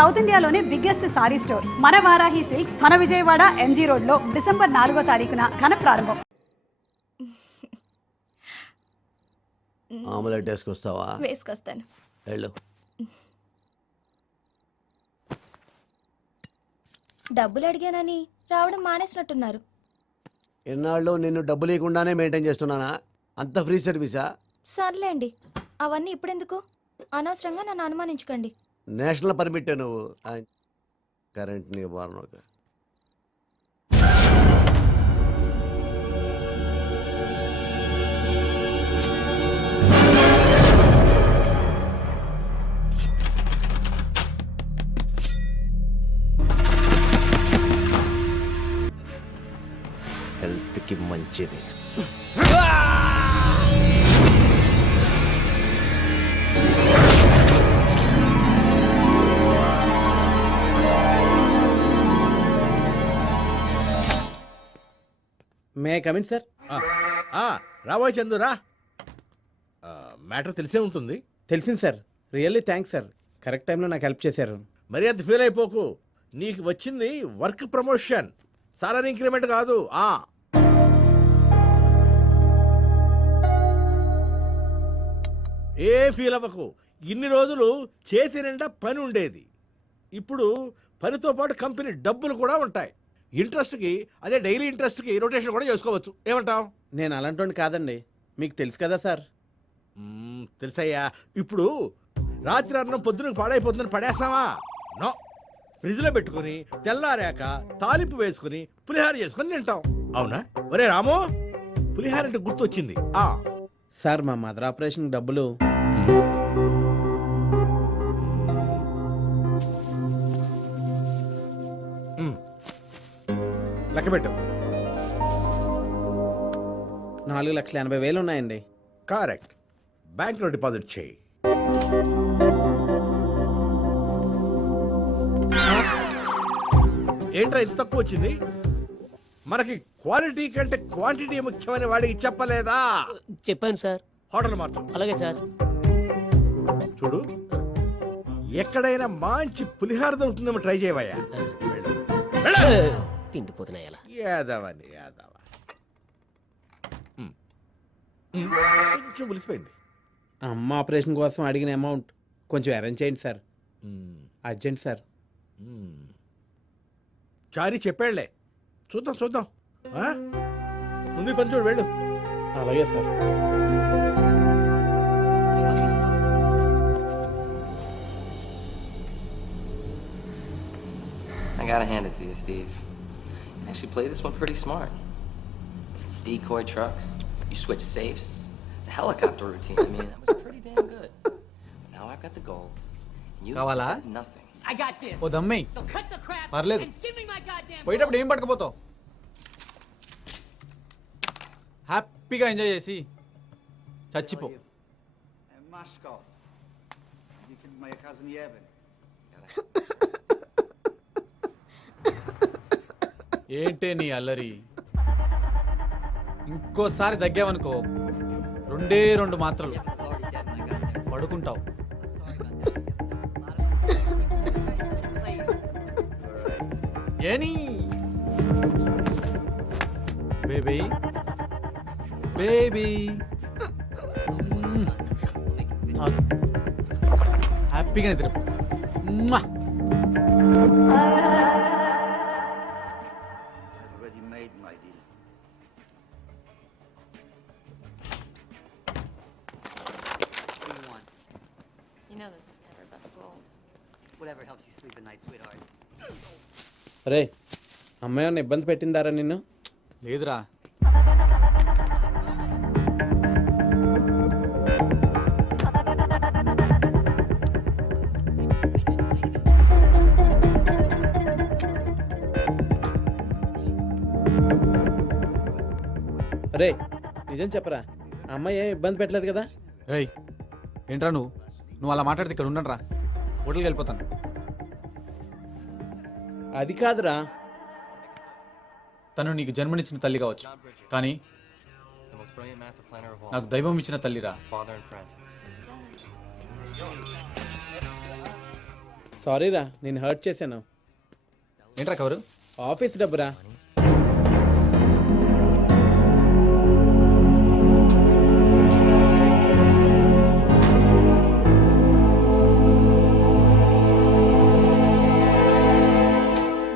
South ఇండియాలోనే biggest sorry store మన Varahi silks మన విజయవాడ ఎంజీ రోడ్ లో డిసెంబర్ 4వ తారీఖున ఘన ప్రారంభం. ఆమ్లెట్ వేసుకొస్తావా? వేసుకొస్తాను. వెళ్ళు. డబ్బులు అడిగానని రావడం మానేసినట్టున్నారు. ఎన్నాళ్ళు నిన్ను డబ్బు లేకుండానే మెయింటైన్ చేస్తున్నానా? అంత ఫ్రీ సర్వీసా? సర్లేండి, అవన్నీ ఇప్పుడెందుకు? అనవసరంగా నన్ను అనుమానించకండి. నేషనల్ పర్మిట్ నువ్వు కరెంట్ ని వారణ. హెల్త్కి మంచిది. May come in sir. రాబోయ్ చందురా, మ్యాటర్ తెలిసే ఉంటుంది. తెలిసింది sir. Really thanks sir, correct టైంలో నాకు హెల్ప్ చేశారు. మరి అంత ఫీల్ అయిపోకు. నీకు వచ్చింది వర్క్ ప్రమోషన్, సాలరీ ఇంక్రిమెంట్ కాదు. ఏ ఫీల్ అవ్వకు. ఇన్ని రోజులు చేతి నిండా పని ఉండేది, ఇప్పుడు పనితో పాటు కంపెనీ డబ్బులు కూడా ఉంటాయి. ఇంట్రెస్ట్కి అదే డైలీ ఇంట్రెస్ట్కి రొటేషన్ కూడా చేసుకోవచ్చు. ఏమంటావు? నేను అలాంటి కాదండి, మీకు తెలుసు కదా సార్. తెలుసయ్యా. ఇప్పుడు రాత్రి అన్నం పొద్దునకు పాడైపోతుందని పడేస్తావా? నో, ఫ్రిడ్జ్లో పెట్టుకుని తెల్లారాక తాలింపు వేసుకుని పులిహార చేసుకుని తింటాం. అవునా? ఒరే రామో, పులిహార అంటే గుర్తొచ్చింది. సార్ మా మదర్ ఆపరేషన్ డబ్బులు లెక్కబెట్టు. 4,80,000 ఉన్నాయండి. కరెక్ట్. బ్యాంక్లో డిపాజిట్ చేయి. ఏంట్రా ఇంత తక్కువ వచ్చింది? మనకి క్వాలిటీ కంటే క్వాంటిటీ ముఖ్యమని వాడికి చెప్పలేదా? చెప్పాను సార్. హోటల్ మార్చు. అలాగే సార్. చూడు, ఎక్కడైనా మంచి పులిహార దొరుకుతుందేమో ట్రై చేయవయ్యా. తిండిపోతున్నాయి అలా. యాదవని యాదవ. కొంచెం పులిసిపోయింది. అమ్మ ఆపరేషన్ కోసం అడిగిన అమౌంట్ కొంచెం అరేంజ్ చేయండి సార్, అర్జెంట్ సార్. చారీ చెప్పాడులే, చూద్దాం చూద్దాం. ముందు పని చూడు, వెళ్ళు. అలాగే sir. I gotta hand it to you, Steve. You actually played this one pretty smart. Decoy trucks, you switch safes, the helicopter routine. I mean, that was pretty damn good. Now I've got the gold, and you got nothing. I got this. ఓ దమ్మి So cut the crap పర్లేదు. and give me my goddamn పోయేటప్పుడు ఏం పట్టుకుపోతావు? హ్యాపీగా enjoy చేసి చచ్చిపో. ఏంటే నీ అల్లరి? ఇంకోసారి దగ్గావనుకో 2 మాత్రలు పడుకుంటావు. ఏని బేబీ బేబీ హ్యాపీగా నిద్ర. రే, అమ్మాయి ఏమన్నా ఇబ్బంది పెట్టిందారా నిన్ను? లేదురా. రే, నిజం చెప్పరా, అమ్మాయి ఏం ఇబ్బంది పెట్టలేదు కదా? రేయ్, ఏంట్రా నువ్వు అలా మాట్లాడితే ఇక్కడ ఉండరా, హోటల్కి వెళ్ళిపోతాను. అది కాదురా, తను నీకు జన్మనిచ్చిన తల్లి కావచ్చు, కానీ నాకు దైవం ఇచ్చిన తల్లిరా. సారీరా నేను హర్ట్ చేశాను. ఏంట్రా కవరు? ఆఫీస్ డబ్బురా.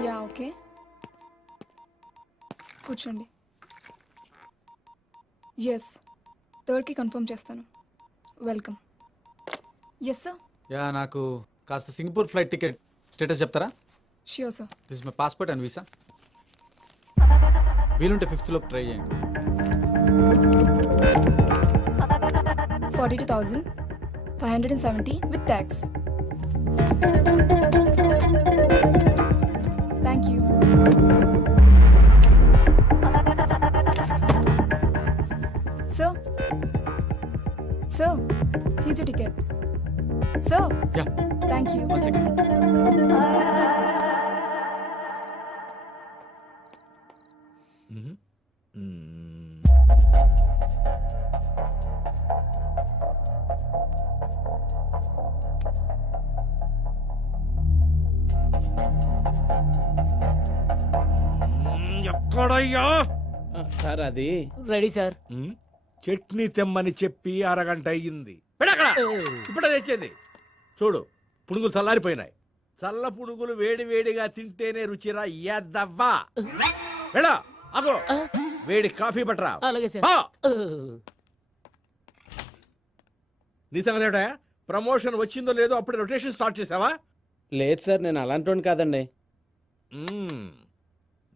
యా ఓకే, కూర్చోండి. ఎస్, 3కి కన్ఫర్మ్ చేస్తాను. వెల్కమ్. Yes sir. యా, నాకు కాస్త సింగపూర్ ఫ్లైట్ టికెట్ స్టేటస్ చెప్తారా? Sure sir. This my passport and visa. వీలుంటే 5th లోపు ట్రై చేయండి. 42,570 with tax. Thank you. Sir, sir, here's you ticket. Sir, yeah, thank you. 1 second. ఎక్కడయ్యా? Sir అది ready sir. Chutney తెమ్మని చెప్పి అరగంట అయ్యింది. పెడక్కడ ఇప్పుడే తెచ్చేది. చూడు, పునుగులు చల్లారిపోయినాయి. చల్ల పునుగులు వేడి వేడిగా తింటేనే రుచిరా ఎద్దవ్వా. వెళ్ళా అగో, వేడి కాఫీ పట్టరా. అలాగే సార్. ఆ! నీ సంగతి ఏమిటా? ప్రమోషన్ వచ్చిందో లేదో అప్పుడు రొటేషన్ స్టార్ట్ చేసావా? లేదు సార్, నేను అలాంటి కాదండి.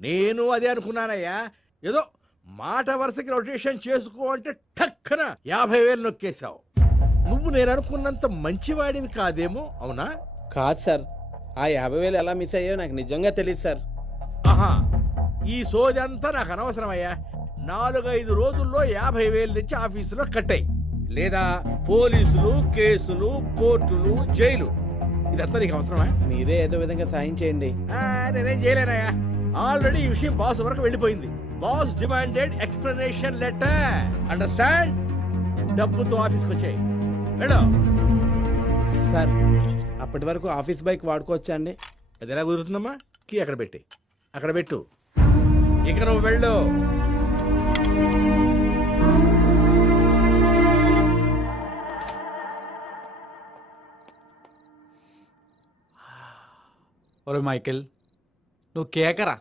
నేను అదే అనుకున్నానయ్యా. ఏదో మాట వరుసకి రొటేషన్ చేసుకో అంటే టక్కన 50,000 నొక్కేశావు. నువ్వు నేను అనుకున్నంత మంచివాడివి కాదేమో, అవునా? కాదు సార్, ఆ 50,000 ఎలా మిస్ అయ్యో నాకు నిజంగా తెలియదు సార్. ఆహా, ఈ సోదంతా నాకు అనవసరమయ్యా. 4-5 రోజుల్లో 50,000 తెచ్చి ఆఫీసులో కట్టాయి. లేదా పోలీసులు, కేసులు, కోర్టులు, జైలు, ఇదంతా నీకు అవసరమా? మీరే ఏదో విధంగా సాయం చేయండి. నేనేం చేయలేనయ్యా. ఆల్రెడీ ఈ విషయం బాస్ వరకు వెళ్ళిపోయింది. Boss demanded explanation letter. Understand? డబ్బుతో ఆఫీస్కి వచ్చాయి. వెళ్ళు. సార్, అప్పటి వరకు ఆఫీస్ బైక్ వాడుకోవచ్చా అండి? అది ఎలా కుదురుతుందమ్మా? కీ అక్కడ పెట్టి అక్కడ పెట్టు. ఇక నువ్వు వెళ్ళు. ఒరే మైకేల్, నువ్వు కేకరా.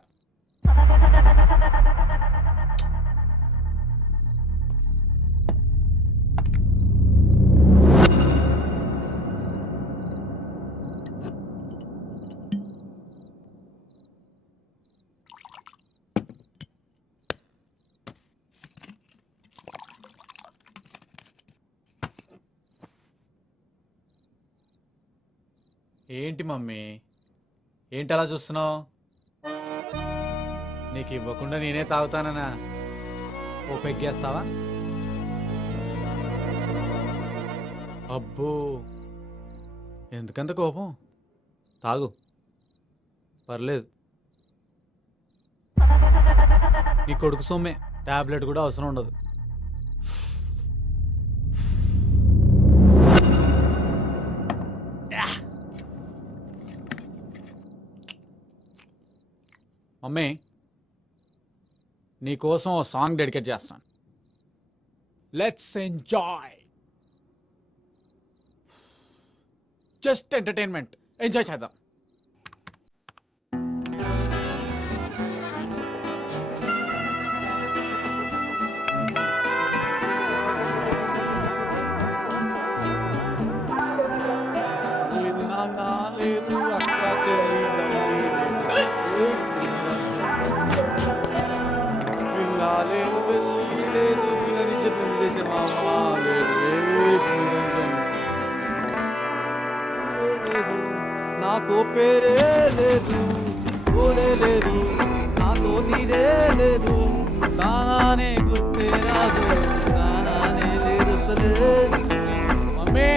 ఏంటి మమ్మీ, ఏంటి అలా చూస్తున్నావు? నీకు ఇవ్వకుండా నేనే తాగుతానన్నా ఓ పెగ్గేస్తావా? అబ్బో, ఎందుకంత కోపం? తాగు, పర్లేదు. నీ కొడుకు సొమ్మే, టాబ్లెట్ కూడా అవసరం ఉండదు. మమ్మీ, నీకోసం ఓ సాంగ్ డెడికేట్ చేస్తాను. Let's enjoy, just entertainment, enjoy చేద్దాం. నాతో పేరే లేదు, ఓలే లేదు, నాతో నీదే లేదు, తానే గుర్తే రాదు, తానే లేదు అసలే. మమ్మీ,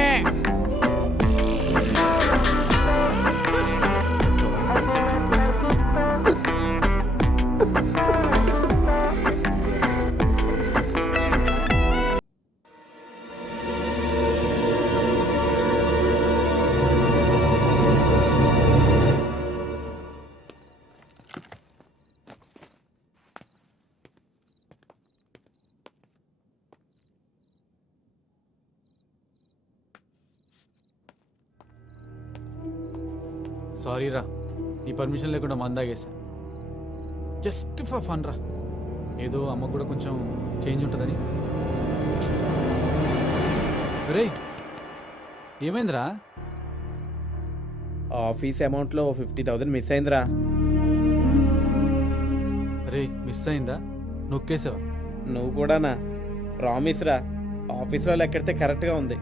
సారీ రా, నీ పర్మిషన్ లేకుండా మందాగేసా. జస్ట్ ఫర్ ఫన్ రా, ఏదో అమ్మకు కూడా కొంచెం చేంజ్ ఉంటుందని. రే ఏమైందిరా? ఆఫీస్ అమౌంట్లో 50,000 మిస్ అయిందిరా. రే మిస్ అయిందా? నొక్కేసావా? నువ్వు కూడానా? ప్రామిస్ రా, ఆఫీస్లో లెక్కెడితే కరెక్ట్గా ఉంది,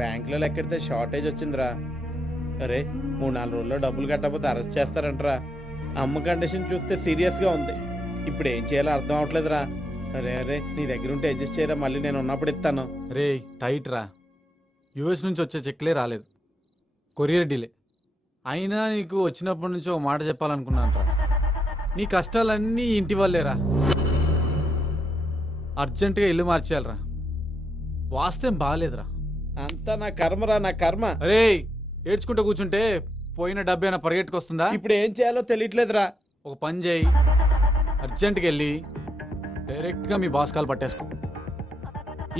బ్యాంకులో లెక్కెడితే షార్టేజ్ వచ్చిందిరా. అరే 3-4 రోజుల్లో డబ్బులు కట్టకపోతే అరెస్ట్ చేస్తారంటరా. అమ్మ కండిషన్ చూస్తే సీరియస్గా ఉంది, ఇప్పుడు ఏం చేయాలో అర్థం అవట్లేదురా. అరే అరే నీ దగ్గర ఉంటే అడ్జస్ట్ చేయరా, మళ్ళీ నేను ఉన్నప్పుడు ఇస్తాను. రే టైట్ రా, యుఎస్ నుంచి వచ్చే చెక్లే రాలేదు, కొరియర్ డిలే. అయినా నీకు వచ్చినప్పటి నుంచి ఒక మాట చెప్పాలనుకున్నాను రా, నీ కష్టాలన్నీ ఈ ఇంటి వల్లేరా. అర్జెంటుగా ఇల్లు మార్చేయాలరా, వాస్తవం బాగాలేదురా. అంతా నా కర్మరా, నా కర్మ. అరే ఏడ్చుకుంటూ కూర్చుంటే పోయిన డబ్బేనా పరిగెట్టుకొస్తుందా? ఇప్పుడు ఏం చేయాలో తెలియట్లేదురా. ఒక పని చేయి, అర్జెంటుగా వెళ్ళి డైరెక్ట్గా మీ బాస్ కాల్ పట్టేసుకో.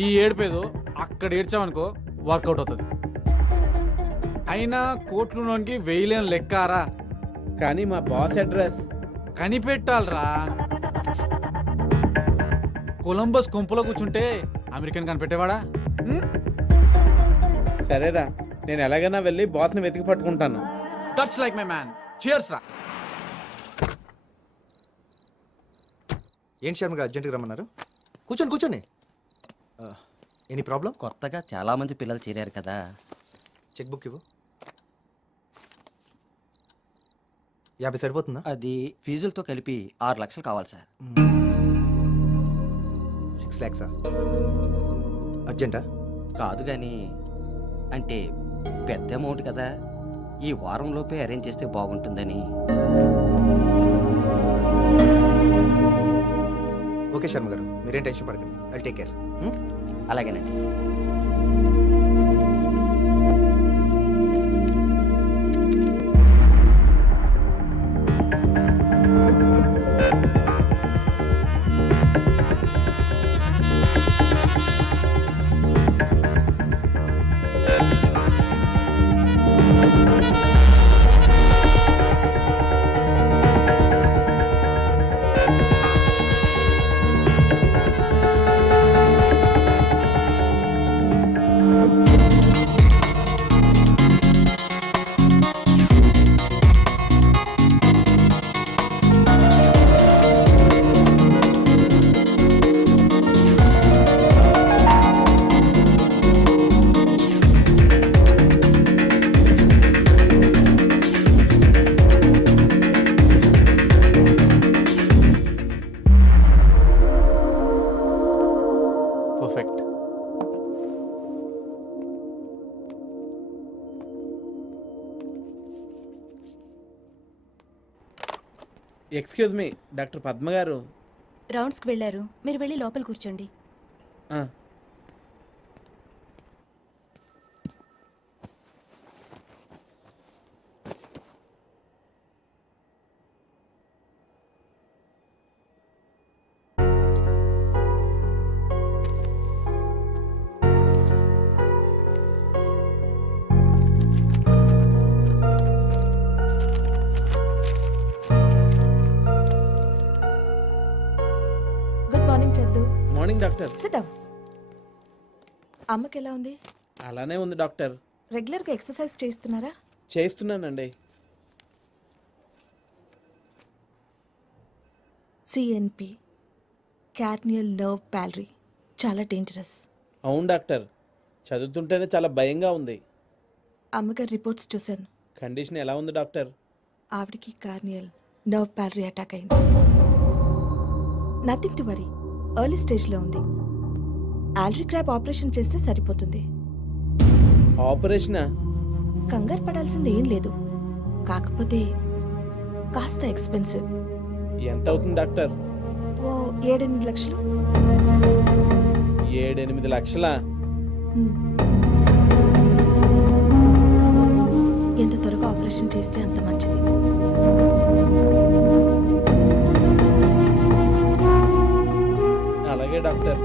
ఈ ఏడిపేదో అక్కడ ఏడ్చావనుకో వర్కౌట్ అవుతుంది. అయినా కోట్లులోనికి వేయలేని లెక్కారా, కానీ మా బాస్ అడ్రస్ కనిపెట్టాలరా. కొలంబస్ కొంపలో కూర్చుంటే అమెరికన్ కనిపెట్టేవాడా? సరేరా, నేను ఎలాగైనా వెళ్ళి బాస్ని వెతికి పట్టుకుంటాను. That's like my man. Cheers రా. ఏంటి శర్మ గారు అర్జెంట్గా రమ్మన్నారు? కూర్చోండి కూర్చోండి. Any problem? కొత్తగా చాలా మంది పిల్లలు చేరారు కదా. చెక్ బుక్ ఇవ్వు. 50 సరిపోతుందా? అది ఫీజులతో కలిపి 6 లక్షలు కావాలి సార్. 6 lakhs అర్జెంటా? కాదు కానీ అంటే పెద్ద అమౌంట్ కదా, ఈ వారంలోపే అరేంజ్ చేస్తే బాగుంటుందని. ఓకే శర్మ గారు, మీరేం టెన్షన్ పడకండి, ఐ టేక్ కేర్. అలాగేనండి. Perfect. Excuse me, doctor Padma గారు. రౌండ్స్కి వెళ్ళారు, మీరు వెళ్ళి లోపల కూర్చోండి. ఆ, good morning Chandu. Morning doctor. SIT down. అమ్మకి ఎలా ఉంది? అలానే ఉంది డాక్టర్. రెగ్యులర్గా ఎక్సర్సైజ్ చేస్తున్నారా? చేస్తున్నానండి. సిఎన్పి, కార్నియల్ నర్వ్ ప్యాలరీ, చాలా డేంజరస్. అవును డాక్టర్, చదువుతుంటేనే చాలా భయంగా ఉంది. అమ్మగారి రిపోర్ట్స్ చూశాను. కండిషన్ ఎలా ఉంది డాక్టర్? ఆవిడికి కార్నియల్ నర్వ్ ప్యాలరీ అటాక్ అయింది. నథింగ్ టు వరీ, ఎర్లీ స్టేజ్లో ఉంది. ఆల్రీ క్రాబ్ ఆపరేషన్ చేస్తే సరిపోతుంది. ఆపరేషనా? కంగారు పడాల్సింది ఏం లేదు, కాకపోతే కాస్త ఎక్స్పెన్సివ్. ఎంత అవుతుంది డాక్టర్? ఓ 7-8 లక్షలు. 7-8 లక్షలా? ఎంత త్వరగా ఆపరేషన్ చేస్తే అంత మంచిది. అలాగే doctor.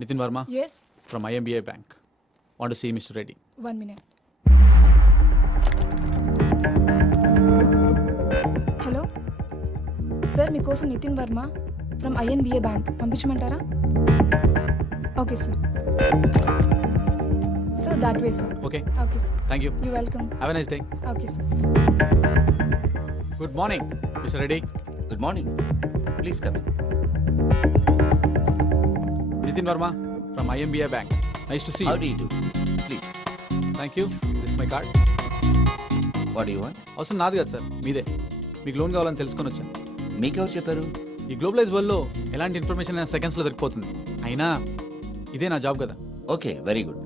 Nitin Varma yes from IMBA bank. Want to see mister Reddy. 1 minute. Hello sir, మీకోసం Nitin Varma from INBA bank పంపించమంటారా? Okay sir. Sir that way sir. Okay, okay sir. Thank you. You welcome. Have a nice day. Okay sir. Good morning mister Reddy. Good morning, please come in. Nitin Varma from IMBA bank. Nice to see how you. Do you do? Please. Thank you. This my card. What you want? అవసరం నాది కదా sir, మీదే. మీకు loan కావాలని తెలుసుకొని వచ్చాను. మీకెవరు చెప్పారు? ఈ గ్లోబలైజ్ వరల్డ్లో ఎలాంటి ఇన్ఫర్మేషన్ అయినా సెకండ్స్లో దొరికిపోతుంది. అయినా ఇదే నా జాబ్ కదా. Okay, very good.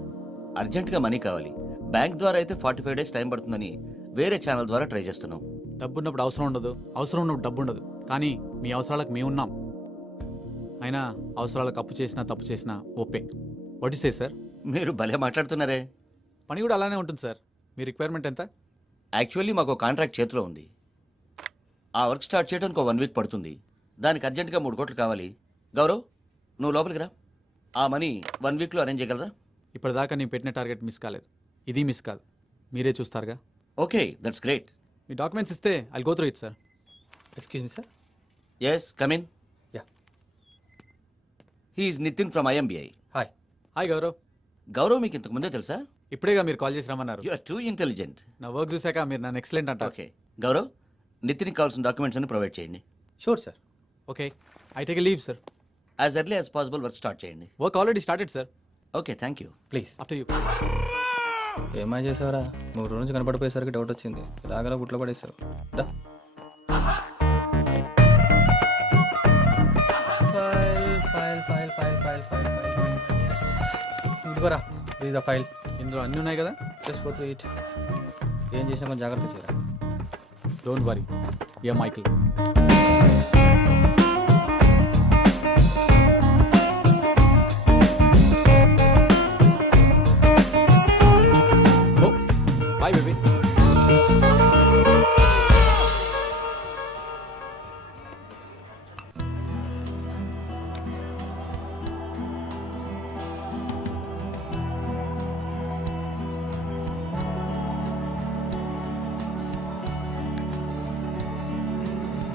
అర్జెంటుగా మనీ కావాలి. బ్యాంక్ ద్వారా అయితే 45 days టైం పడుతుందని వేరే ఛానల్ ద్వారా ట్రై చేస్తున్నాం. డబ్బు ఉన్నప్పుడు అవసరం ఉండదు, అవసరం ఉన్నప్పుడు డబ్బు ఉండదు. కానీ మీ అవసరాలకు మేము ఉన్నాం. అయినా అవసరాలకు అప్పు చేసినా తప్పు చేసినా ఓపే. What is a sir? మీరు భలే మాట్లాడుతున్నారే. పని కూడా అలానే ఉంటుంది సార్. మీ రిక్వైర్మెంట్ ఎంత? యాక్చువల్లీ మాకు కాంట్రాక్ట్ చేతిలో ఉంది. ఆ వర్క్ స్టార్ట్ చేయడానికి 1 week పడుతుంది. దానికి అర్జెంటుగా 3 కోట్లు కావాలి. గౌరవ్, నువ్వు లోపలికి రా. ఆ మనీ 1 weekలో అరేంజ్ చేయగలరా? ఇప్పటిదాకా నేను పెట్టిన టార్గెట్ మిస్ కాలేదు. ఇది మిస్ కాదు. మీరే చూస్తారుగా. Okay, that's great. మీ డాక్యుమెంట్స్ ఇస్తే I'll go through it sir. Excuse me sir. Yes, come in. Yeah. He's Nitin from IMBA. Hi. Hi Gaurav. Gaurav మీకు ఇంతకు ముందే తెలుసా? ఇప్పుడేగా మీరు కాల్ చేసి రమ్మన్నారు. You are too intelligent. నా వర్క్ చూసాక మీరు నన్ను ఎక్సలెంట్ అంటారు. ఓకే గౌరవ్, నితిన్కి కావాల్సిన డాక్యుమెంట్స్ అన్ని ప్రొవైడ్ చేయండి. Sure sir. Okay, I take a leave sir. As early as possible work start చేయండి. Work already started sir. Okay, thank you. Please. After you. ఏమై చేసావరా? 3 రోజుల నుంచి కనపడిపోయేసరికి డౌట్ వచ్చింది. ఇలాగలా గుట్లో పడేసావు. దా. ఫైల్. ఇదిగోరా, దిస్ ద ఫైల్. ఇందులో అన్నీ ఉన్నాయి కదా. Just go through it. ఏం చేసినా కొంచెం జాగ్రత్త చేయరా. Don't worry, yeah Michael. Bye baby.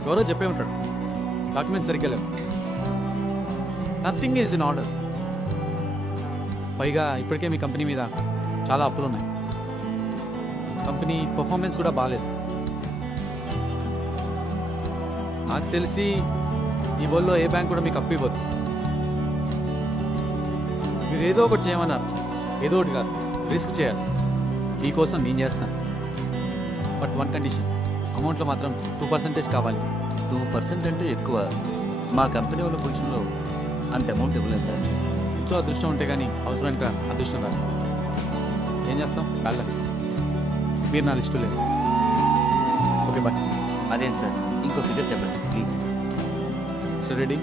Gaurav చెప్పే ఉంటాడు, డాక్యుమెంట్స్ సరిగ్గా లేవు. Nothing is in order. పైగా ఇప్పటికే మీ కంపెనీ మీద చాలా అప్పులు ఉన్నాయి. కంపెనీ పర్ఫార్మెన్స్ కూడా బాగాలేదు. నాకు తెలిసి ఈ వరల్డ్లో ఏ బ్యాంక్ కూడా మీకు అప్పు ఇవ్వదు. మీరు ఏదో ఒకటి చేయమన్నారు, ఏదో ఒకటి కాదు, రిస్క్ చేయాలి. మీకోసం నేను చేస్తాను. బట్ 1 కండిషన్, అమౌంట్లో మాత్రం 2% కావాలి. 2% అంటే ఎక్కువ. మా కంపెనీ వాళ్ళ పొజిషన్లో అంత అమౌంట్ ఇవ్వలేదు సార్. ఎంతో అదృష్టం ఉంటే కానీ అవసరానికి అదృష్టం రాదు. ఏం చేస్తాం, వెళ్ళ. మీరు నా లిస్టు లేదు. Okay bye. అదేంటి సార్, ఇంకో ఫిగర్ చెప్పండి ప్లీజ్. సార్ రెడీ,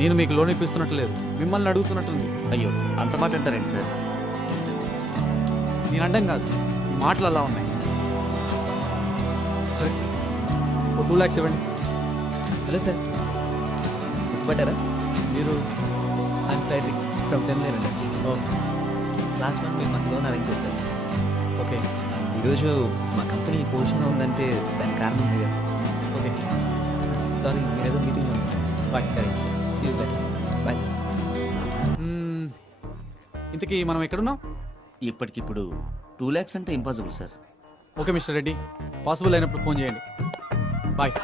నేను మీకు లోన్ ఇప్పిస్తున్నట్టు లేదు, మిమ్మల్ని అడుగుతున్నట్టుంది. అయ్యో, అంత మాట అంటారేంటి సార్? నేను అండం కాదు, ఈ మాటలు అలా ఉన్నాయి. సరే, ఓ 2 lakhs ఇవ్వండి. హలో సార్, గుర్తుపట్టారా? మీరు ఐఎమ్ ఫ్లైటింగ్ ఫ్రమ్ టెన్లేర్ ఇండస్ట్రీ. లాస్ట్ మంత్ మీరు మాకు లోన్ అరేంజ్ చేశారు. ఓకే. ఈరోజు మా కంపెనీ పొజిషన్లో ఉందంటే దానికి కారణం మీరే. ఓకే, సారీ, మీరేదో మీటింగ్లో ఉన్నారు. Bye. Correct. See you better. Bye sir. ఇంతకీ మనం ఎక్కడున్నాం? ఇప్పటికిప్పుడు 2 lakhs అంటే impossible sir. Okay mister Reddy, possible అయినప్పుడు ఫోన్ చేయండి. బాయ్.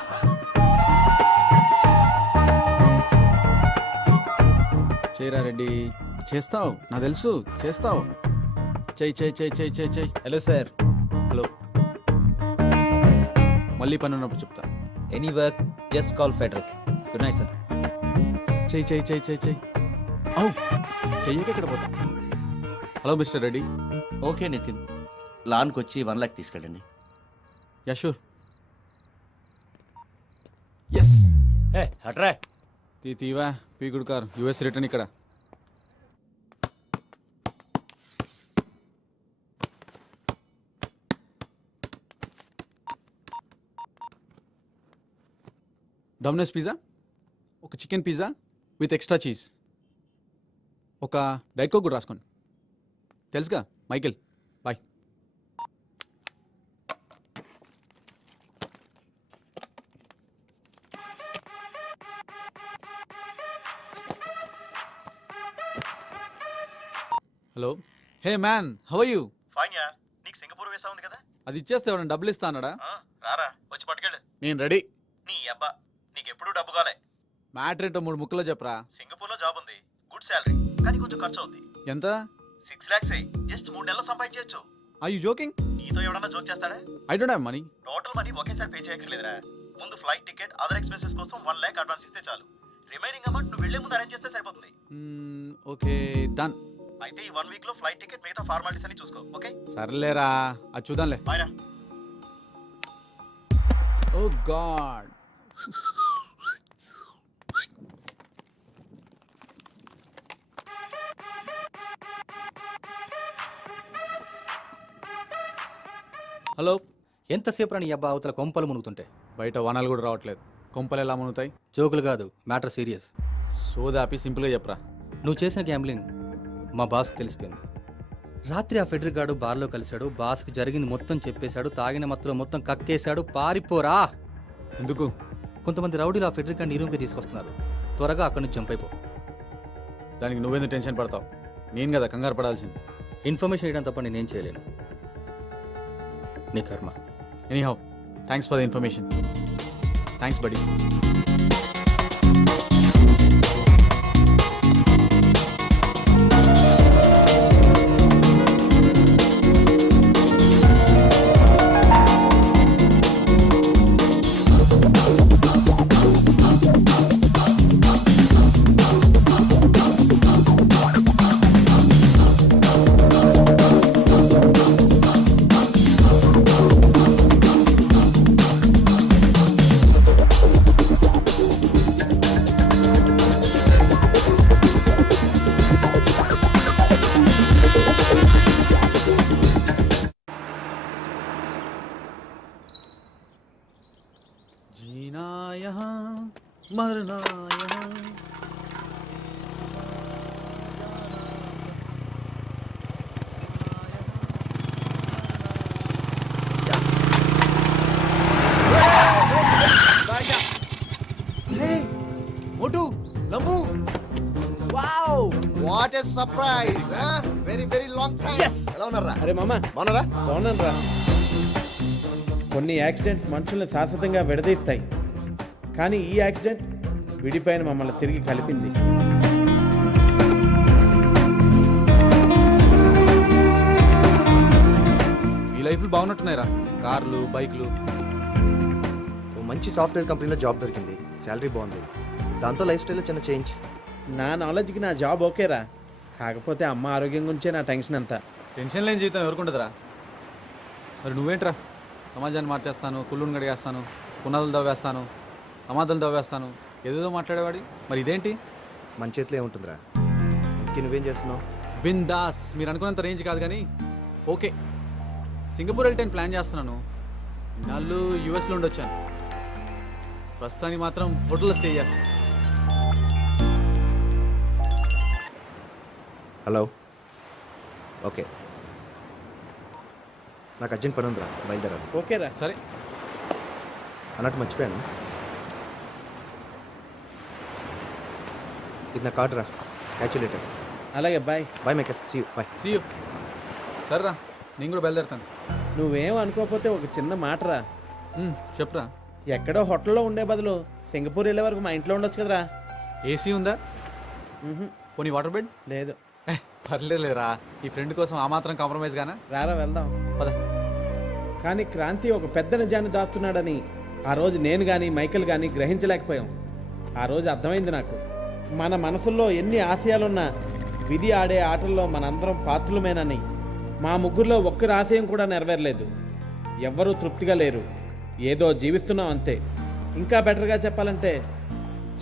చేయరా రెడ్డి, చేస్తావు, నాకు తెలుసు చేస్తావు. చెయ్యి చెయ్యి చెయ్యి చెయ్యి చెయ్యి చెయ్యి. Hello sir. హలో, మళ్ళీ పని ఉన్నప్పుడు చెప్తా. Any work just call Frederick. Good night sir. చెయ్యి చెయ్యి చెయ్యి చెయ్యి చెయ్యి. అవు, చెయ్యక ఎక్కడ పోతా. Hello mister Reddy. Okay Nitin, లాన్కి వచ్చి 1 lakh తీసుకెళ్ళండి. Yeah sure. ఎస్. హే హట్రా. తీవా పీకుడు కార్, యుఎస్ రిటర్న్ ఇక్కడ. డొమినోస్ పిజ్జా, ఒక chicken pizza with extra cheese. ఒక డైట్ కోక్ కూడా రాసుకోండి. తెలుసుగా Michael. Bye. Hello. Hey man, how are you? Fine yeah. నీకు సింగపూర్ వీసా ఉంది కదా? అది ఇచ్చేస్తే ఎవరైనా డబ్బులు ఇస్తా అన్నాడా? రారా వచ్చి పట్టుకెళ్ళు. నేను రెడీ. నీ అబ్బా, నీకు ఎప్పుడు డబ్బు కాలే. మ్యాటర్ ఏంటో 3 ముక్కలో చెప్పరా. సింగపూర్ లో జాబ్ ఉంది, గుడ్ శాలరీ, కానీ కొంచెం ఖర్చు అవుద్ది. ఎంత? 6 lakhs జస్ట్ 3 నెలలు సంపాదించవచ్చు. Are you joking? నీతో ఎవడన్నా జోక్ చేస్తాడా? I don't have money. Total money ఒకేసారి పే చేయక్కర్లేదురా. ముందు ఫ్లైట్ టికెట్, అదర్ ఎక్స్పెన్సెస్ కోసం 1 lakh అడ్వాన్స్ ఇస్తే చాలు. రిమైనింగ్ అమౌంట్ నువ్వు వెళ్లే ముందు అరేంజ్ చేస్తే సరిపోతుంది. Okay, done. అయితే ఈ 1 week లో ఫ్లైట్ టికెట్, మిగతా ఫార్మాలిటీస్ అని చూసుకో. ఓకే, సర్లేరా, అది చూద్దాంలే. బాయ్ రా. ఓ గాడ్. హలో. ఎంతసేపు రాని అబ్బా అవతల కొంపలు మునుగుతుంటే బయట వనాలు కూడా రావట్లేదు. కొంపలు ఎలా మునుగుతాయి? జోకులు కాదు, మ్యాటర్ సీరియస్. సోదాపి సింపుల్గా చెప్పరా. నువ్వు చేసిన గ్యాంబ్లింగ్ మా బాస్కి తెలిసిపోయింది. రాత్రి ఆ ఫెడరిక్ గాడు బార్లో కలిశాడు, బాస్కి జరిగింది మొత్తం చెప్పేశాడు, తాగిన మత్తులో మొత్తం కక్కేశాడు. పారిపోరా. ఎందుకు? కొంతమంది రౌడీలు ఆ ఫెడరిక్ గాడిని రూమ్కి తీసుకొస్తున్నారు. త్వరగా అక్కడి నుంచి జంప్ అయిపో. దానికి నువ్వెందుకు టెన్షన్ పడతావు? నేను కదా కంగారు పడాల్సింది. ఇన్ఫర్మేషన్ ఇవ్వడం తప్ప నేనేం చేయలేను. నీ కర్మ. Anyhow, thanks for the information. Thanks buddy. जीना यहाँ मरना यहाँ. మోటు, లంబు. Wow, what a surprise. Very very long time. ఎలా ఉన్నారా? అరే మామ, బాగున్నారా? బాగున్నాను రా. కొన్ని యాక్సిడెంట్స్ మనుషుల్ని శాశ్వతంగా విడదీస్తాయి, కానీ ఈ యాక్సిడెంట్ విడిపైన మమ్మల్ని తిరిగి కలిపింది. మీ లైఫ్లు బాగున్నట్టున్నాయిరా. కార్లు, బైక్లు. ఓ మంచి సాఫ్ట్వేర్ కంపెనీలో జాబ్ దొరికింది, శాలరీ బాగుంది. దాంతో లైఫ్ స్టైల్లో చిన్న చేంజ్. నా నాలెడ్జ్కి నా జాబ్ ఓకేరా, కాకపోతే అమ్మ ఆరోగ్యం గురించే నా టెన్షన్ అంతా. టెన్షన్ లేని జీవితం ఎవరుకుంటుందిరా. మరి నువ్వేంట్రా? సమాజాన్ని మార్చేస్తాను, కుళ్ళుని గడిగేస్తాను, పునాదులు దవ్వేస్తాను, సమాధులు దవ్వేస్తాను, ఏదేదో మాట్లాడేవాడి. మరి ఇదేంటి? మన చేతిలో ఏముంటుందిరా. ఇంటికి నువ్వేం చేస్తున్నావు? బిందాస్. మీరు అనుకున్నంత రేంజ్ కాదు కానీ ఓకే. సింగపూర్ వెళ్ళటానికి ప్లాన్ చేస్తున్నాను. నాళ్ళు యూఎస్లో ఉండొచ్చాను. ప్రస్తుతానికి మాత్రం హోటల్లో స్టే చేస్తాను. హలో. ఓకే, నాకు అర్జెంట్ పని ఉందిరా, బయలుదేరాలి. ఓకేరా. సరే. అన్నట్టు మర్చిపోయాను, ఇది నా కార్డు రా. Catch you later. అలాగే, బాయ్. బాయ్ మేకర్, see you. Bye. See you. సరేరా, నేను కూడా బయలుదేరుతాను. నువ్వేం అనుకోకపోతే ఒక చిన్న మాటరా. చెప్పురా. ఎక్కడో హోటల్లో ఉండే బదులు సింగపూర్ వెళ్ళే వరకు మా ఇంట్లో ఉండొచ్చు కదరా. ఏసీ ఉందా? పోనీ వాటర్ బెడ్? లేదు. పర్లేదురా, ఈ ఫ్రెండ్ కోసం ఆ మాత్రం కాంప్రమైజ్ గానా? రారా వెళ్దాం. పద. కానీ క్రాంతి ఒక పెద్ద నిజాన్ని దాస్తున్నాడని ఆ రోజు నేను కానీ మైకేల్ కానీ గ్రహించలేకపోయాం. ఆ రోజు అర్థమైంది నాకు, మన మనసుల్లో ఎన్ని ఆశయాలున్నా విధి ఆడే ఆటల్లో మనందరం పాత్రులమేనని. మా ముగ్గురులో ఒక్కరి ఆశయం కూడా నెరవేరలేదు. ఎవ్వరూ తృప్తిగా లేరు. ఏదో జీవిస్తున్నాం అంతే. ఇంకా బెటర్గా చెప్పాలంటే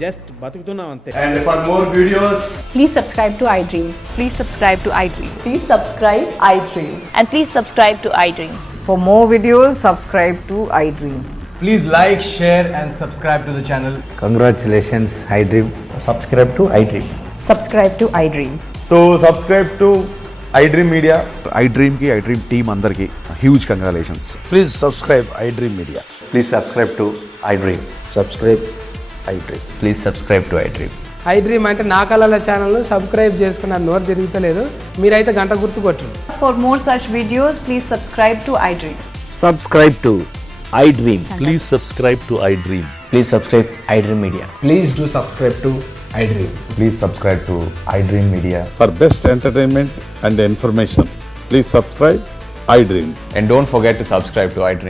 జస్ట్ బతుకుతున్నాం అంతే. And for more videos, Please subscribe to iDream. Please subscribe to iDream. Please subscribe iDream. And please subscribe to iDream. For more videos, subscribe to iDream. Please like, share and subscribe to the channel. Congratulations, iDream. subscribe to iDream. Subscribe to iDream. So subscribe to iDream media. ఐ డ్రీమ్కి iDream team అందరికీ huge congratulations. Please subscribe iDream media. Please subscribe to iDream. Subscribe iDream. Please subscribe to iDream. IDream అంటే నా కళల channel subscribe చేసుకున్న నోరు తిరుగుతలేదు. మీరైతే గంట గుర్తు కొట్టండి. For more such videos, please subscribe to iDream. Subscribe to iDream. Please subscribe to I dream. Please subscribe iDream Media. Please do subscribe to iDream. Please subscribe to iDream media. For best entertainment and information please subscribe I dream. And don't forget to subscribe to I dream.